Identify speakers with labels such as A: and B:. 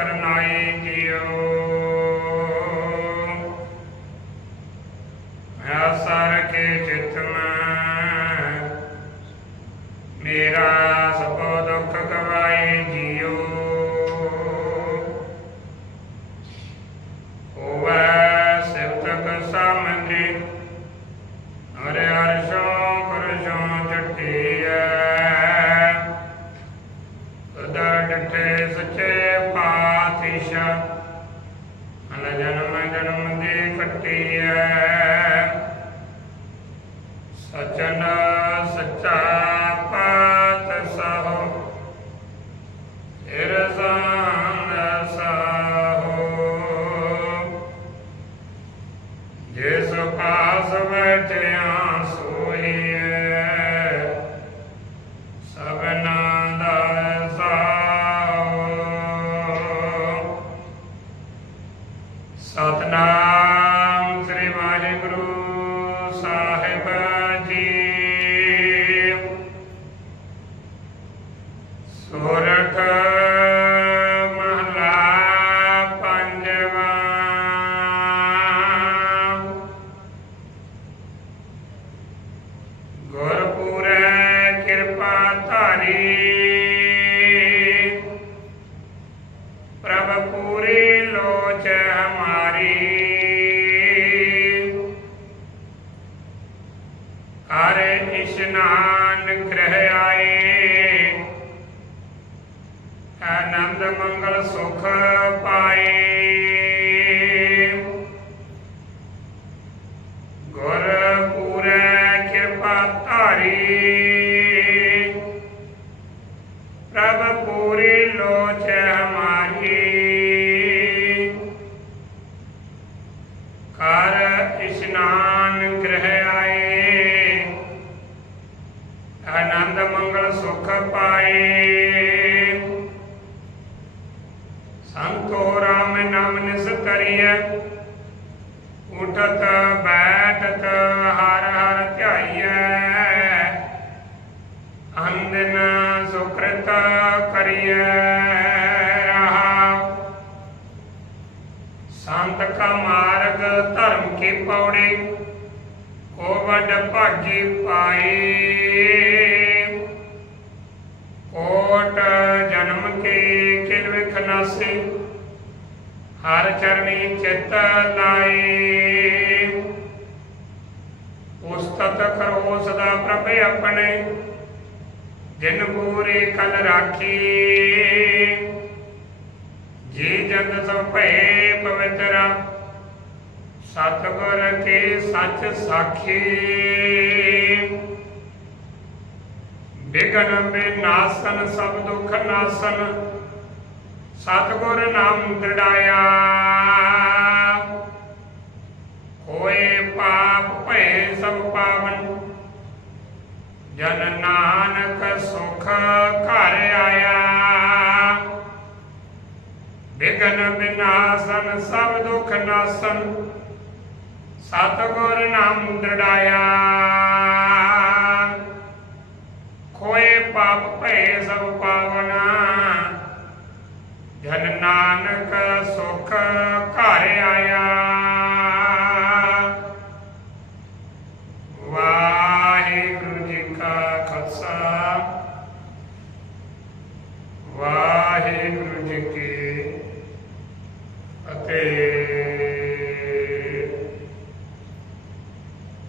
A: ਕਰਨਾਈ ਕੀਓ। ਆਸਰ ਕੇ ਚਿਤਨਾ ਸਚਨ ਸੱਚਾ ਪਾਤ ਸਹੋ ਇਰਜ਼ਾਨ ਸਾਹੋ। ਜਿਸ ਪਾਸ ਬੈਠਿਆ ਸੋਈਐ ਸਭਨਾ ਦਾ ਸਤਨਾਮ ਆਨੰਦ ਮੰਗਲ ਸੁਖ ਸੰਤੋ ਰਾਮ ਨਾਮ ਨਿਸ ਕਰੀਐ ਉਠਤ ਬੈਠਤ ਹਰ ਹਰ ਧਿਆਈਐ। ਅੰਦਨ ਸੁਕ੍ਰਿਤ ਕਰੀਐ ਰਹਾ। ਸੰਤ ਕਾ ਮਾਰਗ ਧਰਮ ਕੀ ਪੌੜੇ, ਕੋ ਵੱਡ ਭਾਗੀ ਪਾਈ। ਹਰ ਚਰਣੀ ਚਿਤ ਲਾਏ ਉਸਤਤ ਕਰੋ ਸਦਾ ਪ੍ਰਭ ਆਪਣੇ, ਜਿਨ ਪੂਰੇ ਕਲ ਰਾਖੀ। ਜੀ ਜਨ ਸਭ ਭਏ ਪਵਿੱਤਰਾ, ਸਤਿਗੁਰ ਕੇ ਸੱਚ ਸਾਖੀ। ਬਿਗਨ ਬਿਨਾਸਨ ਸਭ ਦੁਖ ਨਾਸਨ ਸਤਿਗੁਰ ਨਾਮ ਦ੍ਰਿੜਾਇਆ ਹੋਏ ਪਾਪ ਭਏ ਸਭ ਪਾਵਨ। ਜਨ ਨਾਨਕ ਸੁਖ ਘਰ ਆਇਆ। ਬਿਗਨ ਬਿਨਾਸਨ ਸਭ ਦੁਖ ਨਾਸਨ। ਸਤਿਗੁਰ ਨਾਮ ਦ੍ਰਿੜਾਇਆ ਖੋਏ ਪਾਪ ਭਏ ਸਭ ਪਾਵਨਾ।